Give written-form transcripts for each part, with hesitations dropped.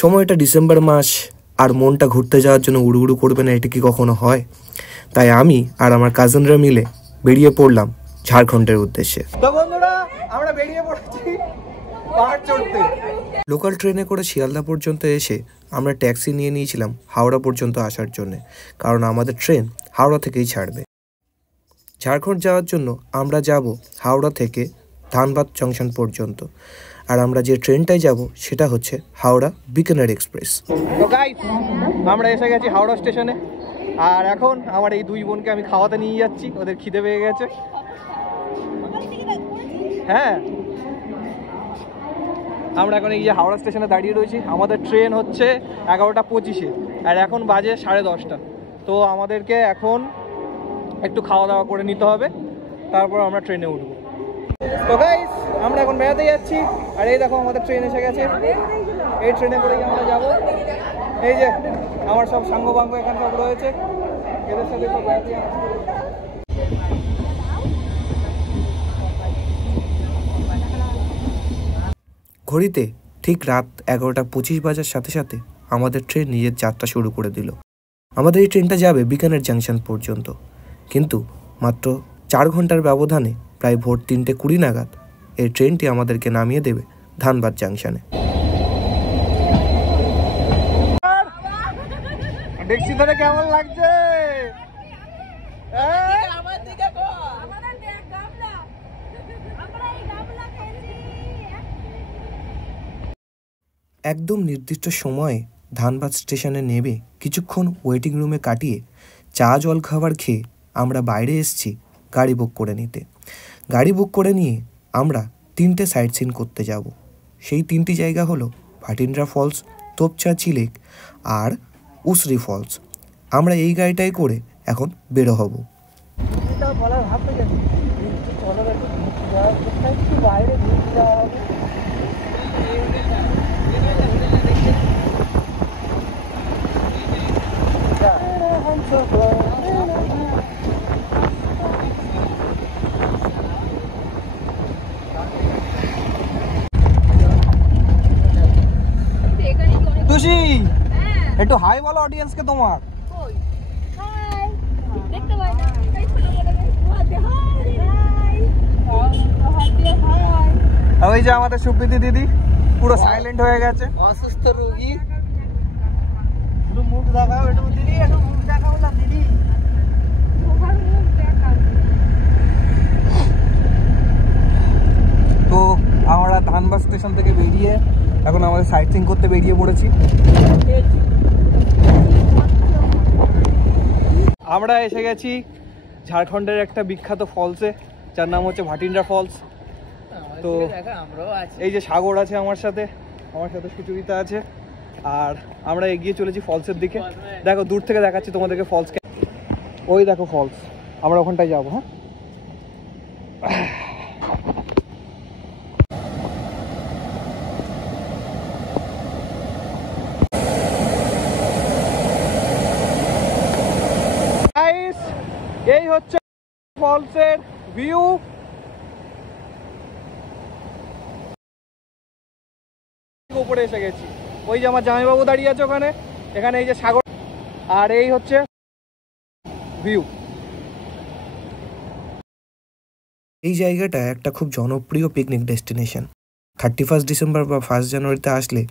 সময়টা ডিসেম্বর মাস, আর মনটা ঘুরতে যাওয়ার জন্য উড়ুউড়ু করবে না, এটা কি কখনো হয়? তাই আমি আর আমার কাজিনরা মিলে বেরিয়ে পড়লাম ঝাড়খণ্ডের উদ্দেশ্যে। তো বন্ধুরা, আমরা বেরিয়ে পড়েছি পাহাড় চড়তে। লোকাল ট্রেনে করে শিয়ালদা পর্যন্ত এসে আমরা ট্যাক্সি নিয়ে নিয়েছিলাম হাওড়া পর্যন্ত আসার জন্যে, কারণ আমাদের ট্রেন হাওড়া থেকেই ছাড়বে। ঝাড়খণ্ড যাওয়ার জন্য আমরা যাব হাওড়া থেকে ধানবাদ জংশন পর্যন্ত, আর আমরা যে ট্রেনটায় যাব সেটা হচ্ছে হাওড়া বিকানের এক্সপ্রেস। তো গাইস, আমরা এসে গেছি হাওড়া স্টেশনে, আর এখন আমার এই দুই বোনকে আমি খাওয়াতে নিয়ে যাচ্ছি, ওদের খিদে পেয়ে গেছে। হ্যাঁ, আমরা এখন এই যে হাওড়া স্টেশনে দাঁড়িয়ে রয়েছি। আমাদের ট্রেন হচ্ছে 11টা 25-এ, আর এখন বাজে 10:30। তো আমাদেরকে এখন একটু খাওয়া দাওয়া করে নিতে হবে, তারপর আমরা ট্রেনে উঠবো। তো গাইস, আমরা এখন বেড়াতে যাচ্ছি, আর এই দেখো আমাদের ট্রেন এসে গেছে। এই ট্রেনে করেই আমরা যাব। এই যে আমার সব সাঙ্গ বাঙ্গ এখানে সব রয়েছে, এদের সাথে সব বেড়াতে যাচ্ছি। ঘড়িতে ঠিক রাত 11টা 25 বাজার সাথে সাথে আমাদের ট্রেন নিজের যাত্রা শুরু করে দিল। আমাদের এই ট্রেনটা যাবে বিকানের জাংশন পর্যন্ত, কিন্তু মাত্র 4 ঘন্টার ব্যবধানে প্রায় ভোর 3:20 নাগাদ এই ট্রেনটি আমাদেরকে নামিয়ে দেবে ধানবাদ জাংশনে। দেখছি ধরে কেমন লাগছে? একদম নির্দিষ্ট সময়ে ধানবাদ স্টেশনে নেমে কিছুক্ষণ ওয়েটিং রুমে কাটিয়ে চা জল খাবার খেয়ে আমরা বাইরে এসেছি গাড়ি বুক করে নিতে। গাড়ি বুক করে নিয়ে আমরা 3টে সাইট সিন করতে যাব। সেই 3টি জায়গা হলো ভাটিন্দ্রা ফলস, তোপচা চিলেক আর উসরি ফলস। আমরা এই গাড়িটাই করে এখন বেরো হব। তুষি, একটু হাই বলো অডিয়েন্সকে তোমার। ওই যে আমাদের সুপ্রীতি দিদি পুরো সাইলেন্ট হয়ে গেছে, অসুস্থ রোগী। একটু মুখ দেখাও, একটু দিদি, একটু মুখ দেখাও না দিদি। তো আমরা ধানবাদ স্টেশন থেকে বেরিয়ে এখন আমাদের সাইট সিইং করতে বেরিয়ে পড়েছি। আমরা এসে গেছি ঝাড়খণ্ডের একটা বিখ্যাত ফলসে, যার নাম হচ্ছে ভাটিন্ডা ফলস। তো এই যে সাগর আছে আমার সাথে সুচরিতা আছে, আর আমরা এগিয়ে চলেছি ফলসের দিকে। দেখো দূর থেকে দেখাচ্ছি তোমাদেরকে ফলস। ওই দেখো ফলস, আমরা ওখানটায় যাবো। হ্যাঁ, এই হচ্ছে ফলসের ভিউ। উপরে এসে গেছি, ওই যে আমার জামাইবাবু দাঁড়িয়ে আছে ওখানে, এখানে এই যে সাগর, আর এই হচ্ছে ভিউ। এই জায়গাটা একটা খুব জনপ্রিয় পিকনিক ডেস্টিনেশন। 31 ডিসেম্বর বা 1 জানুয়ারিতে আসলে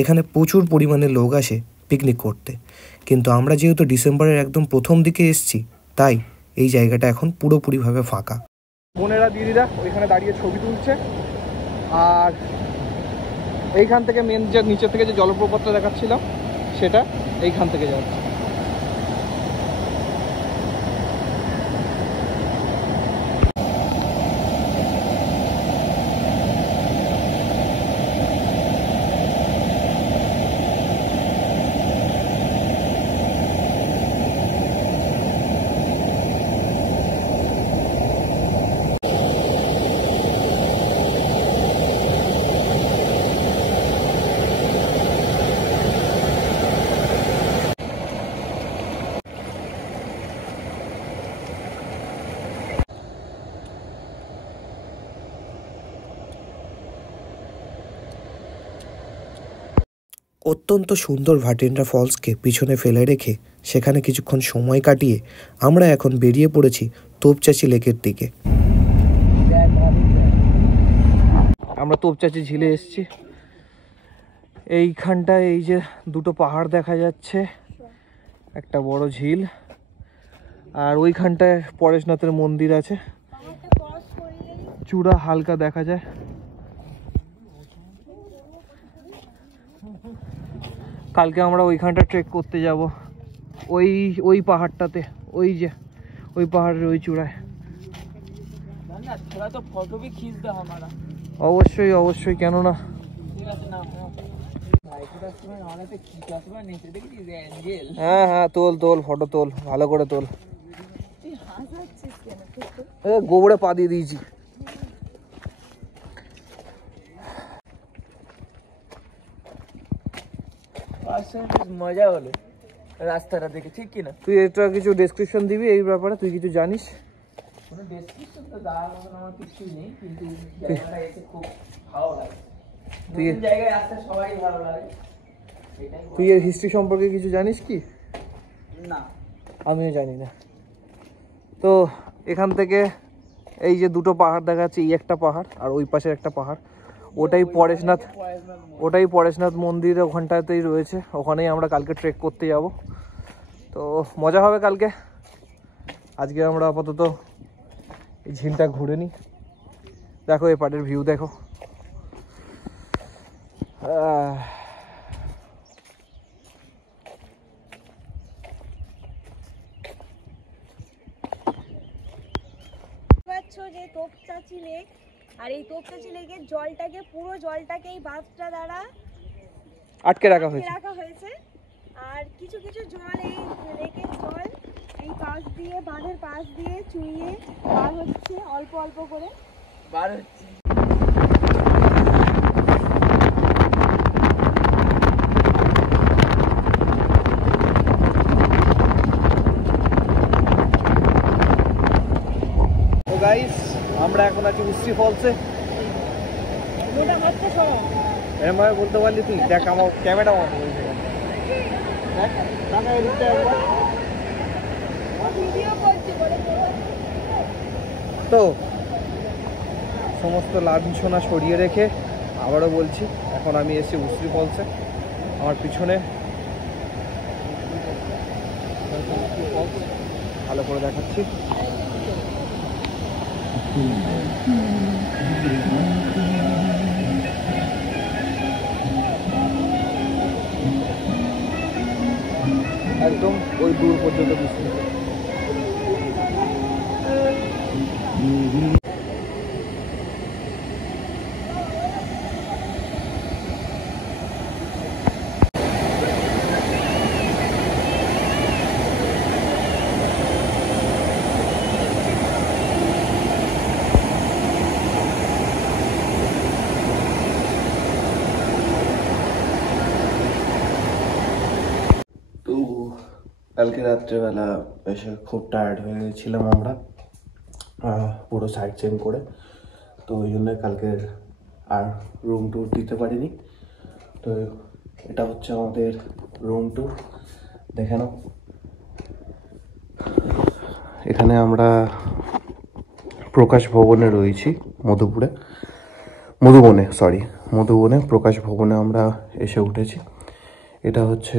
এখানে প্রচুর পরিমাণে লোক আসে পিকনিক করতে, কিন্তু আমরা যেহেতু ডিসেম্বরের একদম প্রথম দিকে এসেছি, তাই এই জায়গাটা এখন পুরোপুরিভাবে ফাঁকা। বোনেরা দিদিরা ওইখানে দাঁড়িয়ে ছবি তুলছে, আর এইখান থেকে মেন যে নিচে থেকে যে জলপ্রপাতটা দেখাচ্ছিলাম সেটা এইখান থেকে যাচ্ছে। অত্যন্ত সুন্দর ভাটিন্ডা ফলসকে পিছনে ফেলে রেখে সেখানে কিছুক্ষণ সময় কাটিয়ে আমরা এখন বেরিয়ে পড়েছি তোপচাচি লেকের দিকে। আমরা তোপচাচি ঝিলে এসেছি। এইখানটায় এই যে দুটো পাহাড় দেখা যাচ্ছে, একটা বড় ঝিল, আর ওইখানটায় পরেশনাথের মন্দির আছে, চূড়া হালকা দেখা যায়। কালকে আমরা ওইখানটা ট্রেক করতে যাব, ওই পাহাড়টাতে, ওই যে ওই পাহাড়ের ওই চূড়ায়। অবশ্যই অবশ্যই, কেন না। হ্যাঁ হ্যাঁ, তোল তোল, ফটো তোল, ভালো করে তোল। গোবরে পা দিয়ে দিয়েছি। মজা হলো রাস্তাটা দেখে, ঠিক কিনা? তুই এটা কিছু ডেসক্রিপশন দিবি এই ব্যাপারে, তুই কিছু জানিস? কোনো ডেসক্রিপশন তো দেওয়ার মতন আমার কিছুই নেই, কিন্তু জায়গাটা এসে খুব ভালো লাগে। তুই জায়গায় আসতে সবারই ভালো লাগে। তুই এর হিস্ট্রি সম্পর্কে কিছু জানিস কি? না, আমিও জানি না। তো এখান থেকে এই যে দুটো পাহাড় দেখা যাচ্ছে, এই একটা পাহাড় আর ওই পাশের একটা পাহাড়, ওটাই পরেশনাথ মন্দির ওখানটাতেই রয়েছে। ওখানেই আমরা কালকে ট্রেক করতে যাব। তো মজা হবে কালকে। আজকে আমরা আপাতত এই ঝিলটা ঘুরে নিই। দেখো এই পাড়ের ভিউ দেখো। যে তোপচাচি লেক, আর এই তোপচাচি লেকের জলটাকে, পুরো জলটাকে এই বাঁধটা দ্বারা আটকে রাখা হয়েছে। আর কিছু কিছু জল, এই লেকের জল এই পাশ দিয়ে, বাঁধের পাশ দিয়ে চুইয়ে বার হচ্ছে, অল্প অল্প করে বার হচ্ছে। গাইস, আমরা এখন আছি উশ্রী ফলসে। মোটা হাতটা সব এরকম ভাবে বলতে পারলি তুই? দেখ আমার ক্যামেরা অন হয়েছে। তো সমস্ত লাঞ্ছনা সরিয়ে রেখে আবারও বলছি, এখন আমি এসেছি উশ্রী ফলসে। আমার পিছনে ভালো করে দেখাচ্ছি। একদম ওই দূর পর্যন্ত বিস্তৃত। কালকে রাত্রেবেলা এসে খুব টায়ার্ড হয়ে গেছিলাম আমরা, পুরো সাইট সিইং করে। তো ওই জন্য কালকের আর রুম ট্যুর দিতে পারিনি। তো এটা হচ্ছে আমাদের রুম ট্যুর, দেখে নাও। এখানে আমরা প্রকাশ ভবনে রয়েছি, মধুবনে প্রকাশ ভবনে আমরা এসে উঠেছি। এটা হচ্ছে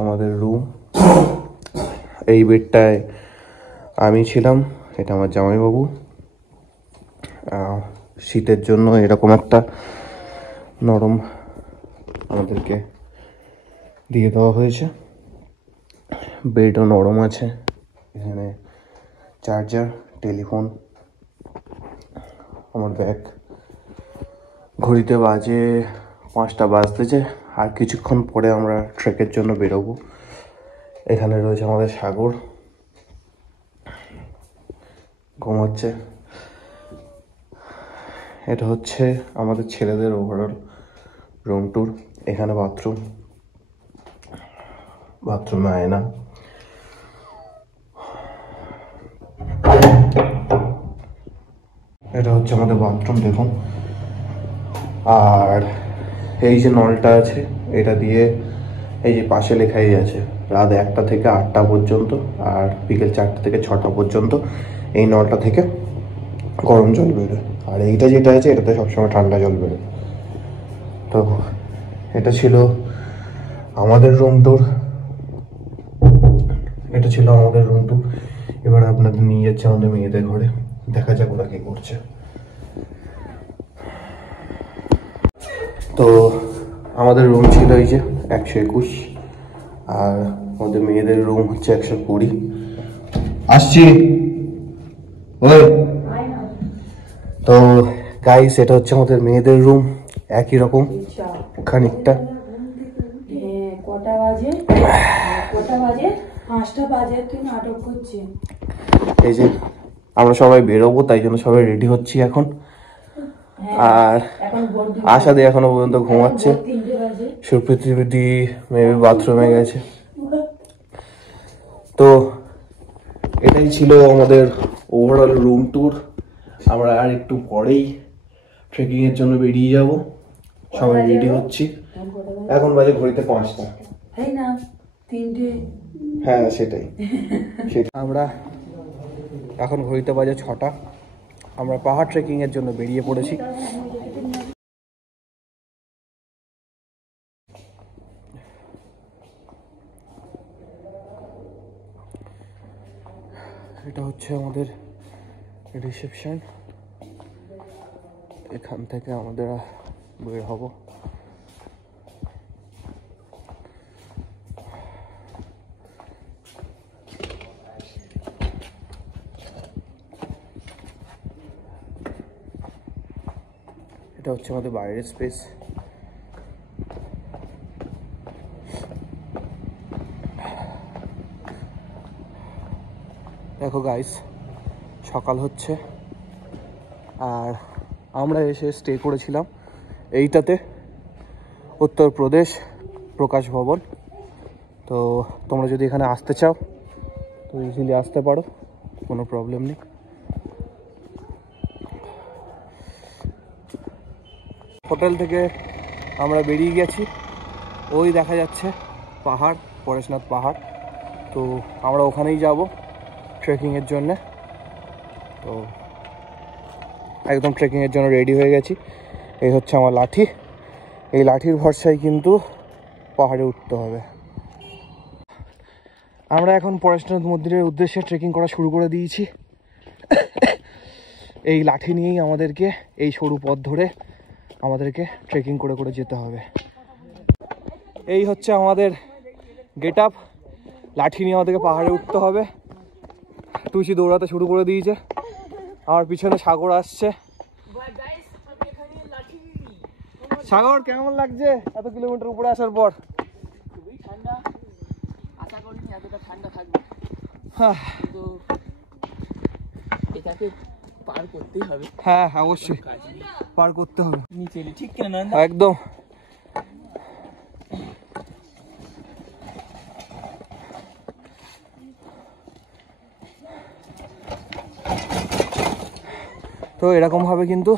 আমাদের রুম। এই বেডটায় আমি ছিলাম, এটা আমার জামাইবাবু। শীতের জন্য এরকম একটা নরম আমাদেরকে দিয়ে দেওয়া হয়েছে। বেডও নরম আছে। এখানে চার্জার, টেলিফোন, আমার ব্যাগ। ঘড়িতে বাজে 5টা বাজতেছে। আর কিছুক্ষণ পরে আমরা ট্রেকের জন্য বেরোবো। এখানে রয়েছে আমাদের সাগর, ঘুমাচ্ছে। এটা হচ্ছে আমাদের ছেলেদের ওভারঅল রুম ট্যুর। এখানে বাথরুমে আয়না। এটা হচ্ছে আমাদের বাথরুম, দেখুন। আর এই যে নলটা আছে, এটা দিয়ে এই যে পাশে লেখাই আছে রাত 1টা থেকে 8টা পর্যন্ত, আর বিকেল 4টা থেকে 6টা পর্যন্ত এই নলটা থেকে গরম জল বেরোয়। আর এইটা যেটা আছে এটাতে সবসময় ঠান্ডা জল বেরোয়। তো এটা ছিল আমাদের রুম ট্যুর, এবার আপনাদের নিয়ে যাচ্ছে আমাদের মেয়েদের ঘরে, দেখা যাক ওরা কি করছে। তো আমাদের রুম ছিল এই যে 121, আর আমাদের মেয়েদের রুম হচ্ছে 120। আসছি ওই। তো গাইস এটা হচ্ছে আমাদের মেয়েদের রুম, একই রকম খানিকটা। কটা বাজে 5টা বাজে, তুই নাটক করছিস। এই যে আমরা সবাই বেরোবো, তাই জন্য সবাই রেডি হচ্ছি এখন। আর আশাদি এখনো পর্যন্ত ঘুমাচ্ছে, সুপ্রীতি মেবি বাথরুমে গেছে। তো এটাই ছিল আমাদের ওভারঅল রুম ট্যুর। আমরা আর একটু পরেই ট্রেকিং এর জন্য বেরিয়ে যাব, সবাই রেডি হচ্ছি। এখন বাজে ঘড়িতে 5টা। হ্যাঁ সেটাই। আমরা এখন ঘড়িতে বাজে 6টা। আমরা পাহাড় ট্রেকিং এর জন্য বেরিয়ে পড়েছি। এটা হচ্ছে আমাদের রিসেপশন, এখান থেকে আমাদের বের হব। এটা হচ্ছে আমাদের বাইরের স্পেস। দেখো গাইস, সকাল হচ্ছে আর আমরা এসে স্টে করেছিলাম এইটাতে, উত্তরপ্রদেশ প্রকাশ ভবন। তো তোমরা যদি এখানে আসতে চাও তো ইজিলি আসতে পারো, কোনো প্রবলেম নেই। হোটেল থেকে আমরা বেরিয়ে গেছি, ওই দেখা যাচ্ছে পাহাড়, পরেশনাথ পাহাড়। তো আমরা ওখানেই যাব ট্রেকিংয়ের জন্যে। তো একদম ট্রেকিংয়ের জন্য রেডি হয়ে গেছি। এই হচ্ছে আমার লাঠি, এই লাঠির ভরসায় কিন্তু পাহাড়ে উঠতে হবে। আমরা এখন পরেশনাথ মন্দিরের উদ্দেশ্যে ট্রেকিং করা শুরু করে দিয়েছি। এই লাঠি নিয়েই আমাদেরকে এই সরু পথ ধরে আমাদেরকে ট্রেকিং করে করে যেতে হবে। এই হচ্ছে আমাদের গেট আপ, লাঠি নিয়ে আমাদেরকে পাহাড়ে উঠতে হবে। তুলসী দৌড়াতে শুরু করে দিয়েছে, আমার পিছনে সাগর আসছে। সাগর কেমন লাগছে এত কিলোমিটার উপরে আসার পর? খুবই ঠান্ডা, আশা করিনি এতটা ঠান্ডা থাকবে, কিন্তু এটাকে পার করতেই হবে। হ্যাঁ অবশ্যই পার করতে হবে। নিচে ঠিক কেন একদম। তো এরকম ভাবে কিন্তু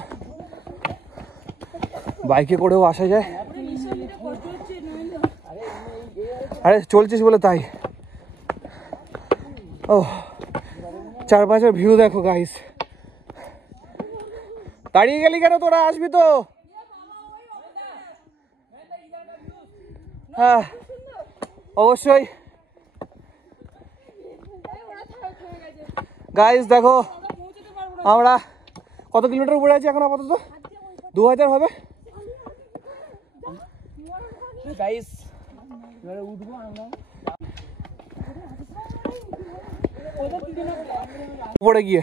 বাইকে করেও আসা যায়। আরে চলছিস বলে তাই। ও চারপাশের ভিউ দেখো গাইস। দাঁড়িয়ে গেলি কেন, তোরা আসবি তো? হ্যাঁ অবশ্যই। গাইস দেখো আমরা কত কিলোমিটার উপরে আছি এখন আপাতত? 2000 হবে গাইস। এবারে উঠবো আমরা উপরে গিয়ে।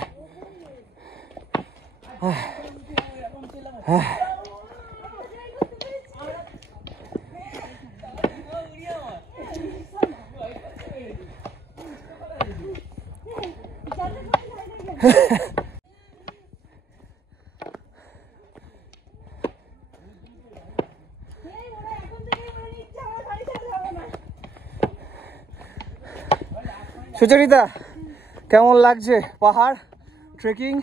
সুচরিতা কেমন লাগছে পাহাড় ট্রেকিং?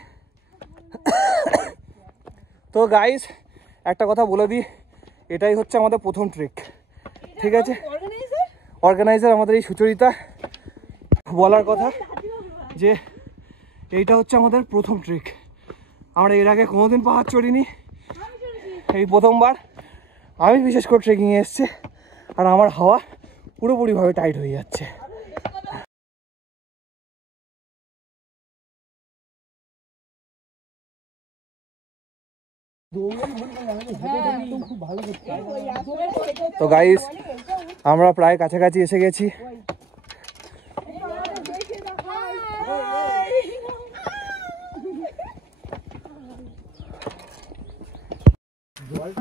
তো গাইস একটা কথা বলে দিই, এটাই হচ্ছে আমাদের প্রথম ট্রেক। ঠিক আছে, অর্গানাইজার আমাদের এই সুচরিতা। বলার কথা যে এইটা হচ্ছে আমাদের প্রথম ট্রেক। আমরা এর আগে কোনোদিন পাহাড় চড়িনি, এই প্রথমবার আমি বিশেষ করে ট্রেকিংয়ে এসেছি। আর আমার হাওয়া পুরোপুরিভাবে টাইট হয়ে যাচ্ছে। তো গাইস, আমরা প্রায় কাছাকাছি এসে গেছি।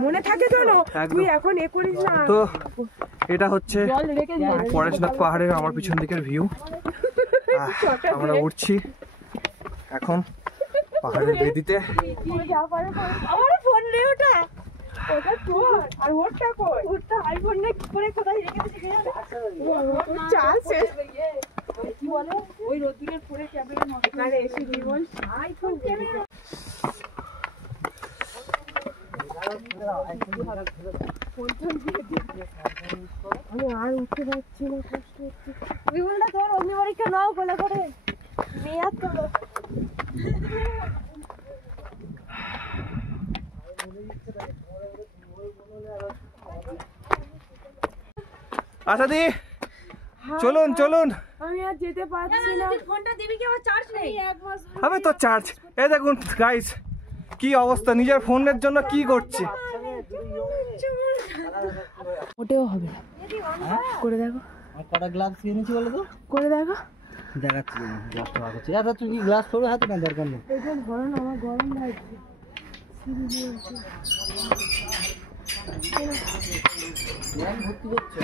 মনে থাকে জানো তুই এখন এ করিস না। তো এটা হচ্ছে পরেশনাথ পাহাড়ের আমার পিছন দিকের ভিউ। আমরা উঠছি এখন পাহাড়ের বেদিতে। আমার ফোন রে ওটা, ওটা তোর আর ওরটা কই? ওরটা আইফোন নে কি করে কোথায় রেখে দিয়েছিস? চাল শেষ কি বলে ওই রোদ্দুরের পরে ক্যামেরা নষ্ট করে এসে জীবন আইফোন ক্যামেরা। আমি আর উঠতে পারছি না, কষ্ট হচ্ছে। জীবনটা তোর অগ্নি পরীক্ষা নাও বলে করে মেয়াদ তোলো। আচ্ছা দি, চলুন চলুন। আমি আর যেতে পারছি না। ফোনটা দিবি কি? আমার চার্জ নেই। এক মাস আমি তো চার্জ। এই দেখুন গাইস, কি অবস্থা, নিজের ফোনের জন্য কি করছে। ওটাও হবে না। করে দেখো। আর কটা গ্লাস কিনেছি বলো তো? করে দেখো। দেখাচ্ছি গ্লাস তো আছে। আচ্ছা তুই কি গ্লাস পরে হাতে না দরকার নেই। এটা ধরো না, আমার গরম লাগছে। ভর্তি করছে।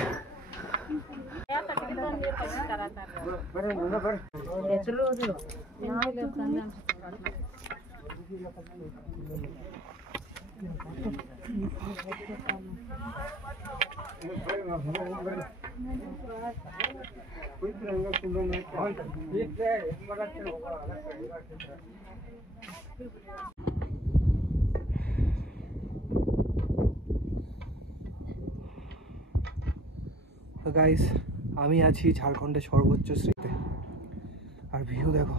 তো গাইস, আমি আছি ঝাড়খণ্ডের সর্বোচ্চ শ্রীতে, আর ভিউ দেখো।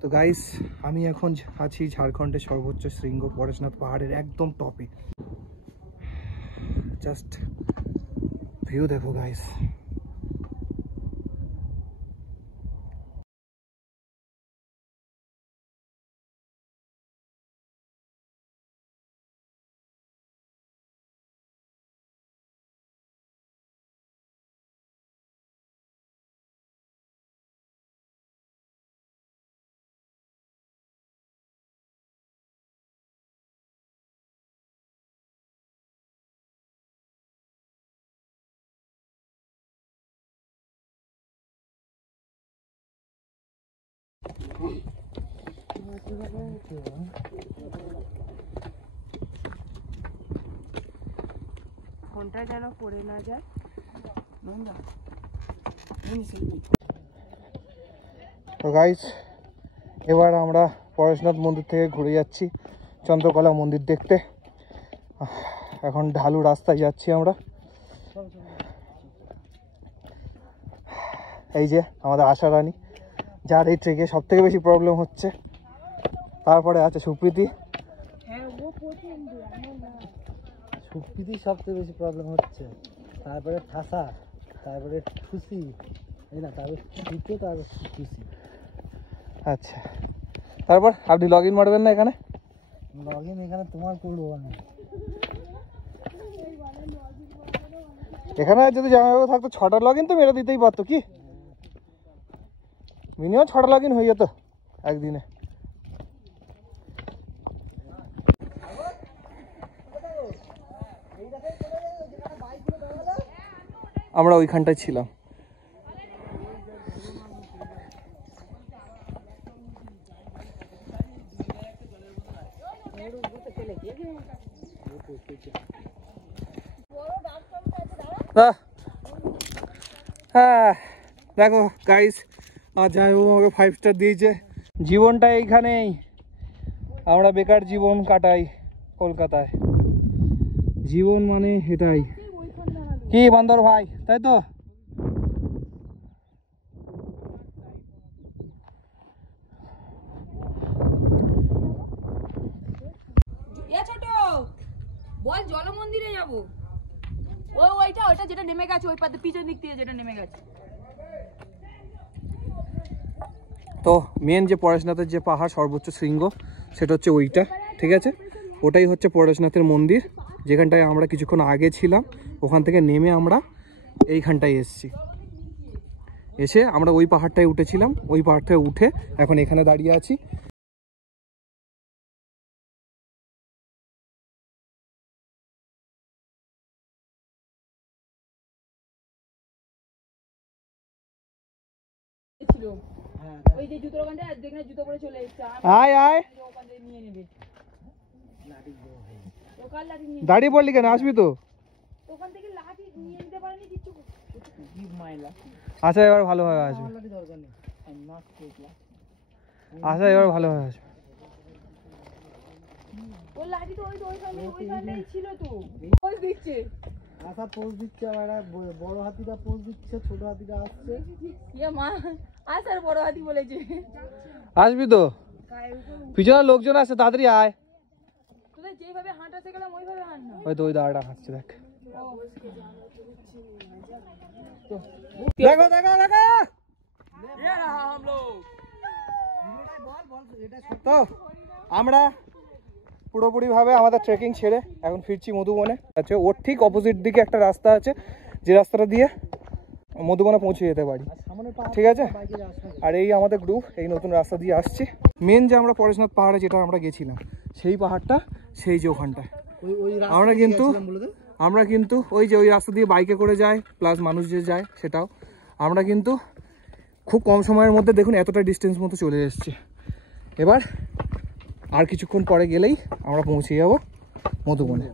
তো গাইস, আমি এখন আছি ঝাড়খণ্ডের সর্বোচ্চ শৃঙ্গ পরেশনাথ পাহাড়ের একদম টপে। জাস্ট ভিউ দেখো গাইস। ফোনটা যেন পড়ে না যায়। তো গাইস, এবার আমরা পরেশনাথ মন্দির থেকে ঘুরে যাচ্ছি চন্দ্রকলা মন্দির দেখতে। এখন ঢালু রাস্তায় যাচ্ছি আমরা। এই যে আমাদের আশা রানী, যার এই ট্রেকে সব থেকে বেশি প্রবলেম হচ্ছে। তারপরে আছে সুপ্রীতি। সুপ্রীতির সবচেয়ে বেশি প্রবলেম হচ্ছে, তারপরে ঠাসা, তারপরে খুশি, এই না তারপরে খুশি, তারপরে খুশি। আচ্ছা, তারপর আপনি লগ ইন মারবেন না এখানে? লগ ইন এখানে তোমার করবো আমি। এখানে যদি জামাইবাবু থাকতো 6টা লগ ইন তো মেরে দিতেই পারতো, কি মিনিমাম 6টা লগ ইন হয়ে যেত একদিনে। আমরা ওইখানটায় ছিলাম। হ্যাঁ দেখো গাইস, আর জামাইবাবু আমাকে 5 স্টার দিয়েছে। জীবনটা এইখানেই, আমরা বেকার জীবন কাটাই কলকাতায়। জীবন মানে এটাই কি বান্দর ভাই, তাই তো? ছোট বল জল মন্দিরে যাবো। ওইটা যেটা নেমে গেছে, ওই পাতে পিছন দিক থেকে যেটা নেমে গেছে। তো মেন যে পরেশনাথের যে পাহাড় সর্বোচ্চ শৃঙ্গ, সেটা হচ্ছে ওইটা, ঠিক আছে? ওটাই হচ্ছে পরেশনাথের মন্দির, যেখানটায় আমরা কিছুক্ষণ আগে ছিলাম। ওখান থেকে নেমে আমরা এইখানটায় এসেছি। এসে আমরা ওই পাহাড়টায় উঠেছিলাম, ওই পাহাড়টায় উঠে এখন এখানে দাঁড়িয়ে আছি। ওই যে জুতোর ওখানটা যেখানে জুতো পরে চলে এসেছে, আয় আয় ওখান থেকে নিয়ে নেবে। দাঁড়িয়ে পড়লি কেন? আসবি তো। ওখান থেকে লাঠি নিয়ে নিতে পারেনি কিছু। আচ্ছা এবার ভালোভাবে আসবে। আচ্ছা এবার ভালোভাবে আসবে। ওর লাঠি তো ওইখানটাই ছিল তো। পোজ দিচ্ছে। আশা পোজ দিচ্ছে, আর বড় হাতিটা পোজ দিচ্ছে, ছোট হাতিটা আসছে। ইয়ে মা আসার বড় হাতি বলেছে। আসবি তো? পিছনে লোকজন আছে, তাড়াতাড়ি আয়। তোদের যেভাবে হাঁটা শেখালাম ওইভাবে হাঁট না। ওই তো ওই দাঁড়াটা হাঁটছে, দেখ। দেখো দেখো দেখো। তো আমরা পুরোপুরিভাবে আমাদের ট্রেকিং ছেড়ে এখন ফিরছি মধুবনে। আচ্ছা, ওর ঠিক অপোজিট দিকে একটা রাস্তা আছে, যে রাস্তাটা দিয়ে মধুবনে পৌঁছে যেতে পারি, ঠিক আছে? আর এই আমাদের গ্রুপ এই নতুন রাস্তা দিয়ে আসছি। মেন যে আমরা পরেশনাথ পাহাড়ে যেটা আমরা গেছিলাম, সেই পাহাড়টা সেই যে ওখানটায় আমরা কিন্তু ওই যে ওই রাস্তা দিয়ে বাইকে করে যায়, প্লাস মানুষ যে যায় সেটাও। আমরা কিন্তু খুব কম সময়ের মধ্যে দেখুন এতটা ডিস্টেন্স মতো চলে এসেছি। এবার আর কিছুক্ষণ পরে গেলেই আমরা পৌঁছে যাব মধুবনে।